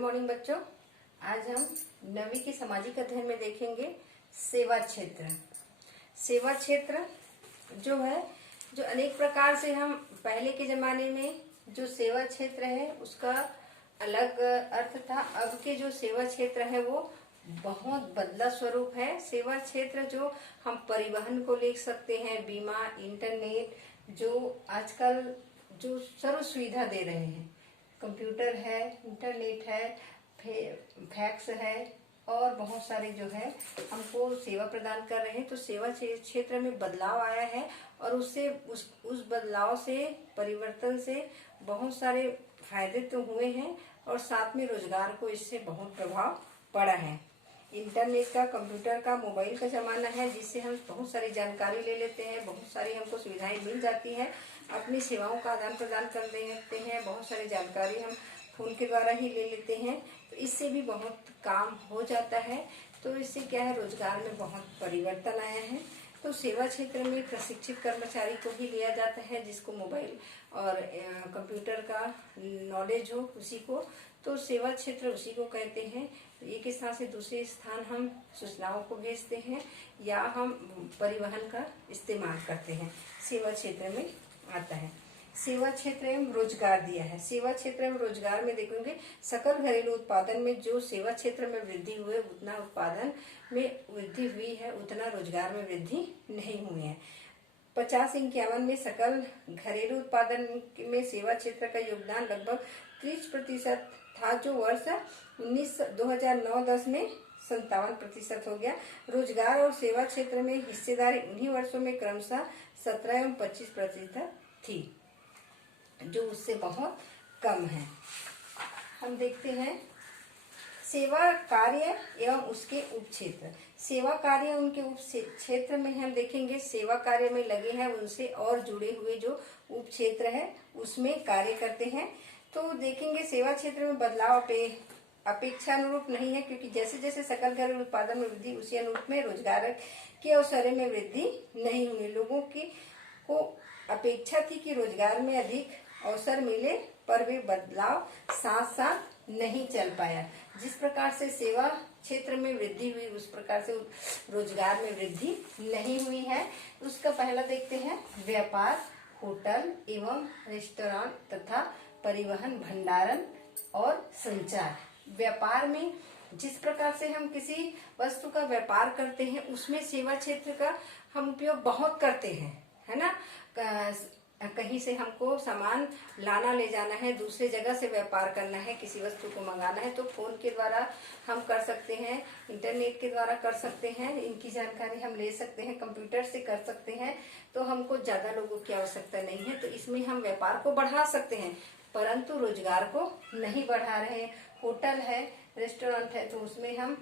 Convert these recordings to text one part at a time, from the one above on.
Morning बच्चों। आज हम 9वीं के सामाजिक अध्ययन में देखेंगे सेवा क्षेत्र। सेवा क्षेत्र जो है, जो अनेक प्रकार से हम पहले के जमाने में जो सेवा क्षेत्र है उसका अलग अर्थ था। अब के जो सेवा क्षेत्र है वो बहुत बदला स्वरूप है। सेवा क्षेत्र जो हम परिवहन को ले सकते हैं, बीमा, इंटरनेट, जो आजकल जो सर्व सुविधा दे रहे हैं, कंप्यूटर है, इंटरनेट है, फैक्स है और बहुत सारे जो है हमको सेवा प्रदान कर रहे हैं। तो सेवा क्षेत्र में बदलाव आया है और उससे उस बदलाव से, परिवर्तन से बहुत सारे फायदे तो हुए हैं और साथ में रोजगार को इससे बहुत प्रभाव पड़ा है। इंटरनेट का, कंप्यूटर का, मोबाइल का जमाना है जिससे हम बहुत सारी जानकारी ले लेते हैं, बहुत सारी हमको सुविधाएं मिल जाती हैं, अपनी सेवाओं का आदान प्रदान कर देते हैं, बहुत सारी जानकारी हम फोन के द्वारा ही ले लेते हैं। तो इससे भी बहुत काम हो जाता है। तो इससे क्या है, रोजगार में बहुत परिवर्तन आया है। तो सेवा क्षेत्र में प्रशिक्षित कर्मचारी को भी लिया जाता है जिसको मोबाइल और कंप्यूटर का नॉलेज हो, उसी को तो सेवा क्षेत्र उसी को कहते हैं। एक स्थान से दूसरे स्थान हम सूचनाओं को भेजते हैं या हम परिवहन का इस्तेमाल करते हैं, सेवा क्षेत्र में आता है। सेवा क्षेत्र एवं रोजगार दिया है। सेवा क्षेत्र एवं रोजगार में देखेंगे, सकल घरेलू उत्पादन में जो सेवा क्षेत्र में वृद्धि हुई उतना उत्पादन में वृद्धि हुई है, उतना रोजगार में वृद्धि नहीं हुई है। 50-51 में सकल घरेलू उत्पादन में सेवा क्षेत्र का योगदान लगभग 30% था, जो वर्ष 2009-10 में 57% हो गया। रोजगार और सेवा क्षेत्र में हिस्सेदारी उन्हीं वर्षों में क्रमशः 17 एवं 25% थी, जो उससे बहुत कम है। हम देखते हैं सेवा कार्य एवं उसके उपक्षेत्र। सेवा कार्य उनके उप क्षेत्र में हम देखेंगे, सेवा कार्य में लगे हैं उनसे और जुड़े हुए जो उप क्षेत्र है उसमें कार्य करते हैं। तो देखेंगे सेवा क्षेत्र में बदलाव अपेक्षा अनुरूप नहीं है, क्योंकि जैसे जैसे सकल घरेलू उत्पादन में वृद्धि उसी अनुरूप में रोजगार के अवसरों में वृद्धि नहीं हुई। लोगों की को अपेक्षा थी कि रोजगार में अधिक अवसर मिले, पर वे बदलाव साथ साथ नहीं चल पाया। जिस प्रकार से सेवा क्षेत्र में वृद्धि हुई उस प्रकार से रोजगार में वृद्धि नहीं हुई है। उसका पहला देखते हैं, व्यापार, होटल एवं रेस्टोरेंट तथा परिवहन, भंडारण और संचार। व्यापार में जिस प्रकार से हम किसी वस्तु का व्यापार करते हैं उसमें सेवा क्षेत्र का हम उपयोग बहुत करते हैं, है ना। कहीं से हमको सामान लाना ले जाना है, दूसरे जगह से व्यापार करना है, किसी वस्तु को मंगाना है तो फोन के द्वारा हम कर सकते हैं, इंटरनेट के द्वारा कर सकते हैं, इनकी जानकारी हम ले सकते हैं, कंप्यूटर से कर सकते हैं। तो हमको ज्यादा लोगों की आवश्यकता नहीं है, तो इसमें हम व्यापार को बढ़ा सकते हैं, परंतु रोजगार को नहीं बढ़ा रहे। होटल है, रेस्टोरेंट है, तो उसमें हम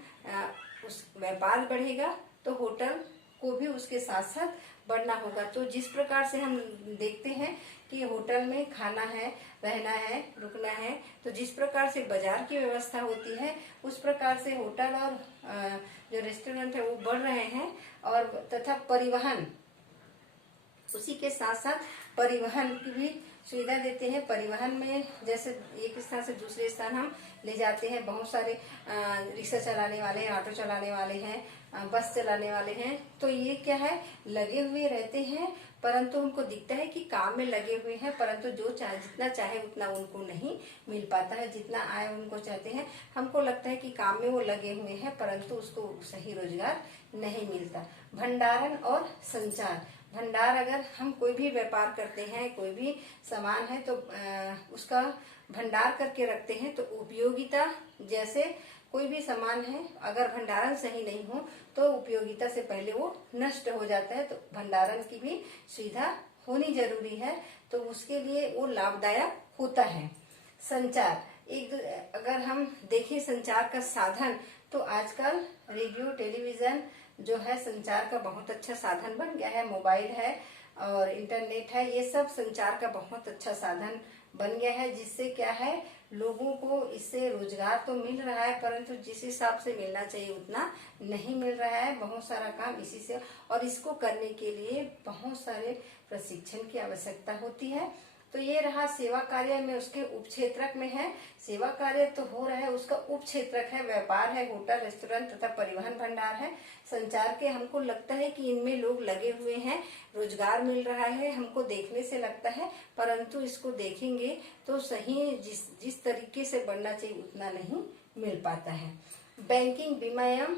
उस व्यापार बढ़ेगा तो होटल को भी उसके साथ साथ बढ़ना होगा। तो जिस प्रकार से हम देखते हैं कि होटल में खाना है, रहना है, रुकना है, तो जिस प्रकार से बाजार की व्यवस्था होती है उस प्रकार से होटल और जो रेस्टोरेंट है वो बढ़ रहे हैं। और तथा परिवहन, उसी के साथ साथ परिवहन की भी सुविधा देते हैं। परिवहन में जैसे एक स्थान से दूसरे स्थान हम ले जाते हैं, बहुत सारे रिक्शा चलाने वाले हैं, ऑटो चलाने वाले हैं, बस चलाने वाले हैं। तो ये क्या है, लगे हुए रहते हैं, परंतु हमको दिखता है कि काम में लगे हुए हैं, परंतु जो जितना चाहे उतना उनको नहीं मिल पाता है, जितना आय उनको चाहते हैं। हमको लगता है कि काम में वो लगे हुए हैं, परंतु उसको सही रोजगार नहीं मिलता। भंडारण और संचार। भंडार, अगर हम कोई भी व्यापार करते हैं, कोई भी सामान है तो उसका भंडार करके रखते हैं, तो उपयोगिता, जैसे कोई भी सामान है अगर भंडारण सही नहीं हो तो उपयोगिता से पहले वो नष्ट हो जाता है। तो भंडारण की भी सुविधा होनी जरूरी है, तो उसके लिए वो लाभदायक होता है। संचार, अगर हम देखें संचार का साधन, तो आजकल रेडियो, टेलीविजन जो है संचार का बहुत अच्छा साधन बन गया है। मोबाइल है और इंटरनेट है, ये सब संचार का बहुत अच्छा साधन बन गया है, जिससे क्या है, लोगों को इससे रोजगार तो मिल रहा है, परंतु जिस हिसाब से मिलना चाहिए उतना नहीं मिल रहा है। बहुत सारा काम इसी से, और इसको करने के लिए बहुत सारे प्रशिक्षण की आवश्यकता होती है। तो ये रहा सेवा कार्य में उसके उपक्षेत्रक में है। सेवा कार्य तो हो रहा है, उसका उपक्षेत्रक है व्यापार है, होटल रेस्टोरेंट तथा परिवहन भंडार है। संचार के हमको लगता है कि इनमें लोग लगे हुए हैं, रोजगार मिल रहा है, हमको देखने से लगता है, परंतु इसको देखेंगे तो सही जिस तरीके से बढ़ना चाहिए उतना नहीं मिल पाता है। बैंकिंग बीमा एवं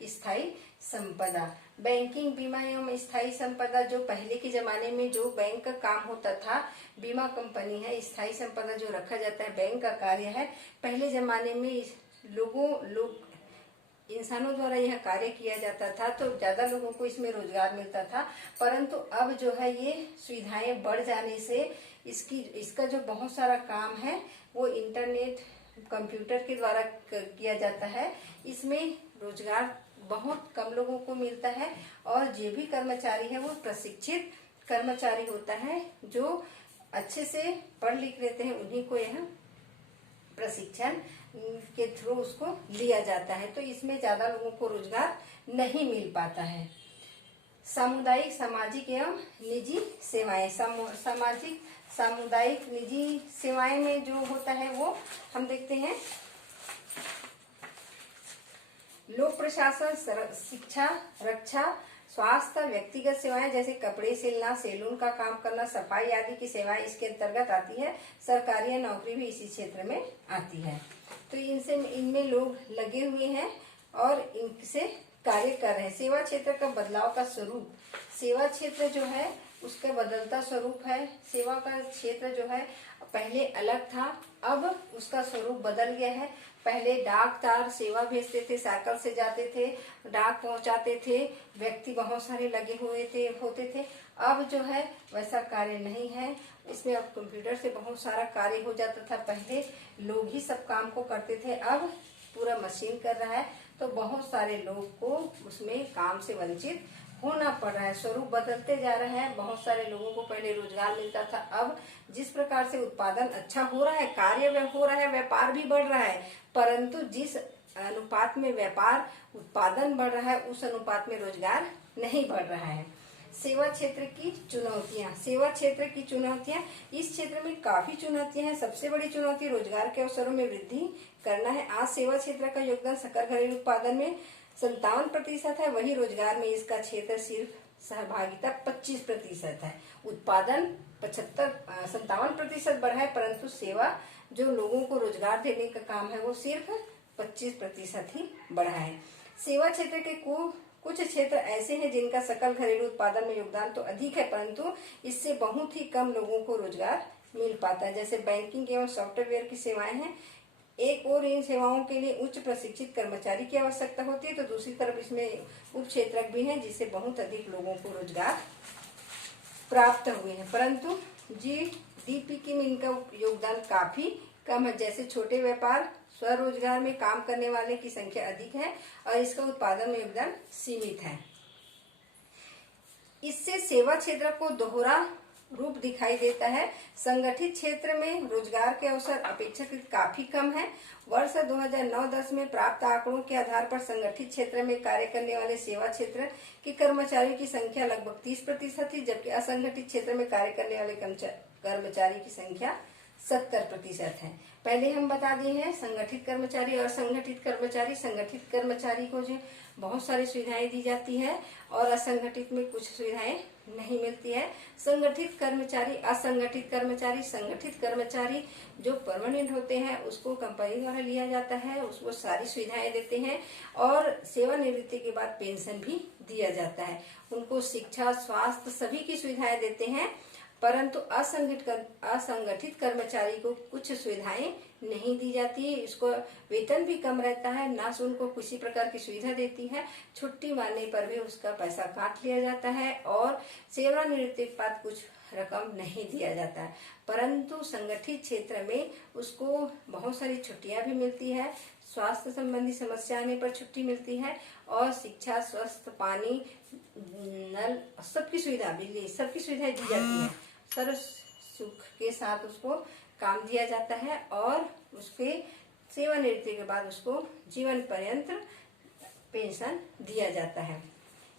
स्थायी संपदा। बैंकिंग बीमा एवं स्थायी संपदा जो पहले के जमाने में जो बैंक का काम होता था, बीमा कंपनी है, स्थायी संपदा जो रखा जाता है बैंक का कार्य है। पहले जमाने में लोग इंसानों द्वारा यह कार्य किया जाता था तो ज्यादा लोगों को इसमें रोजगार मिलता था, परंतु अब जो है ये सुविधाएं बढ़ जाने से इसका जो बहुत सारा काम है वो इंटरनेट कंप्यूटर के द्वारा किया जाता है। इसमें रोजगार बहुत कम लोगों को मिलता है और जो भी कर्मचारी है वो प्रशिक्षित कर्मचारी होता है, जो अच्छे से पढ़ लिख लेते हैं उन्हीं को यह प्रशिक्षण के थ्रू उसको लिया जाता है, तो इसमें ज्यादा लोगों को रोजगार नहीं मिल पाता है। सामुदायिक सामाजिक एवं निजी सेवाएं। सामाजिक सामुदायिक निजी सेवाएं में जो होता है वो हम देखते हैं लोक प्रशासन, शिक्षा, रक्षा, स्वास्थ्य, व्यक्तिगत सेवाएं जैसे कपड़े सिलना, सैलून का काम करना, सफाई आदि की सेवाएं इसके अंतर्गत आती है। सरकारी नौकरी भी इसी क्षेत्र में आती है। तो इनमें लोग लगे हुए हैं और इनसे कार्य कर रहे हैं। सेवा क्षेत्र का बदलाव का स्वरूप। सेवा क्षेत्र जो है उसका बदलता स्वरूप है। सेवा का क्षेत्र जो है पहले अलग था, अब उसका स्वरूप बदल गया है। पहले डाक तार सेवा भेजते थे, साइकिल से जाते थे, डाक पहुंचाते थे, व्यक्ति बहुत सारे लगे होते थे। अब जो है वैसा कार्य नहीं है, इसमें अब कंप्यूटर से बहुत सारा कार्य हो जाता था। पहले लोग ही सब काम को करते थे, अब पूरा मशीन कर रहा है, तो बहुत सारे लोग को उसमें काम से वंचित होना पड़ रहा है। स्वरूप बदलते जा रहा है। बहुत सारे लोगों को पहले रोजगार मिलता था, अब जिस प्रकार से उत्पादन अच्छा हो रहा है, कार्य हो रहा है, व्यापार भी बढ़ रहा है, परंतु जिस अनुपात में व्यापार उत्पादन बढ़ रहा है उस अनुपात में रोजगार नहीं बढ़ रहा है। सेवा क्षेत्र की चुनौतियां। सेवा क्षेत्र की चुनौतियां, इस क्षेत्र में काफी चुनौतियां हैं। सबसे बड़ी चुनौती रोजगार के अवसरों में वृद्धि करना है। आज सेवा क्षेत्र का योगदान सकल घरेलू उत्पादन में 57% है, वही रोजगार में इसका क्षेत्र सिर्फ सहभागिता 25% है। उत्पादन 57% बढ़ा है, परंतु सेवा जो लोगों को रोजगार देने का काम है वो सिर्फ 25% ही बढ़ा है। सेवा क्षेत्र के कुछ क्षेत्र ऐसे हैं जिनका सकल घरेलू उत्पादन में योगदान तो अधिक है, परंतु इससे बहुत ही कम लोगों को रोजगार मिल पाता है। जैसे बैंकिंग एवं सॉफ्टवेयर की सेवाएं हैं। एक और इन सेवाओं के लिए उच्च प्रशिक्षित कर्मचारी की आवश्यकता होती है, तो दूसरी तरफ इसमें उपक्षेत्रक भी हैं जिससे बहुत अधिक लोगों को रोजगार प्राप्त हुए हैं, परंतु जीडीपी में इनका योगदान काफी कम है। जैसे छोटे व्यापार स्वरोजगार में काम करने वाले की संख्या अधिक है और इसका उत्पादन में योगदान सीमित है। इससे सेवा क्षेत्र को दोहरा रूप दिखाई देता है। संगठित क्षेत्र में रोजगार के अवसर अपेक्षाकृत काफी कम है। वर्ष 2009-10 में प्राप्त आंकड़ों के आधार पर संगठित क्षेत्र में कार्य करने वाले सेवा क्षेत्र के कर्मचारियों की संख्या लगभग 30% थी, जबकि असंगठित क्षेत्र में कार्य करने वाले कर्मचारी की संख्या 70% है। पहले हम बता दिए हैं संगठित कर्मचारी और असंगठित कर्मचारी। संगठित कर्मचारी को जो बहुत सारी सुविधाएं दी जाती है और असंगठित में कुछ सुविधाएं नहीं मिलती है। संगठित कर्मचारी, असंगठित कर्मचारी, संगठित कर्मचारी जो परमानेंट होते हैं उसको कंपनी द्वारा लिया जाता है, उसको सारी सुविधाएं देते हैं और सेवानिवृत्ति के बाद पेंशन भी दिया जाता है। उनको शिक्षा, स्वास्थ्य सभी की सुविधाएं देते हैं, परंतु असंगठित कर्मचारी को कुछ सुविधाएं नहीं दी जाती है। इसको वेतन भी कम रहता है, ना से उनको किसी प्रकार की सुविधा देती है। छुट्टी मारने पर भी उसका पैसा काट लिया जाता है और सेवानिवृत्ति के बाद कुछ रकम नहीं दिया जाता है। परंतु संगठित क्षेत्र में उसको बहुत सारी छुट्टियां भी मिलती है, स्वास्थ्य संबंधी समस्या आने पर छुट्टी मिलती है और शिक्षा, स्वास्थ्य, पानी, नल, सबकी सुविधा, बिजली, सबकी सुविधाएं दी जाती है। सर्व सुख के साथ उसको काम दिया जाता है और उसके सेवानिवृत्ति के बाद उसको जीवन पर्यंत पेंशन दिया जाता है।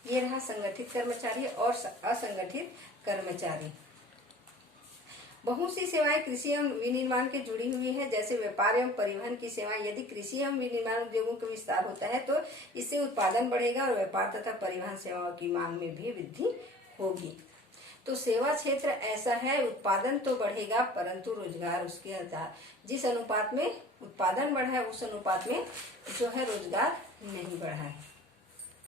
ये रहा संगठित कर्मचारी और असंगठित कर्मचारी। बहुत सी सेवाएं कृषि एवं विनिर्माण के जुड़ी हुई हैं, जैसे व्यापार एवं परिवहन की सेवाएं। यदि कृषि एवं विनिर्माण उद्योगों का विस्तार होता है तो इससे उत्पादन बढ़ेगा और व्यापार तथा परिवहन सेवाओं की मांग में भी वृद्धि होगी। तो सेवा क्षेत्र ऐसा है, उत्पादन तो बढ़ेगा परंतु रोजगार उसके आधार, जिस अनुपात में उत्पादन बढ़ा है उस अनुपात में जो है रोजगार नहीं बढ़ा है।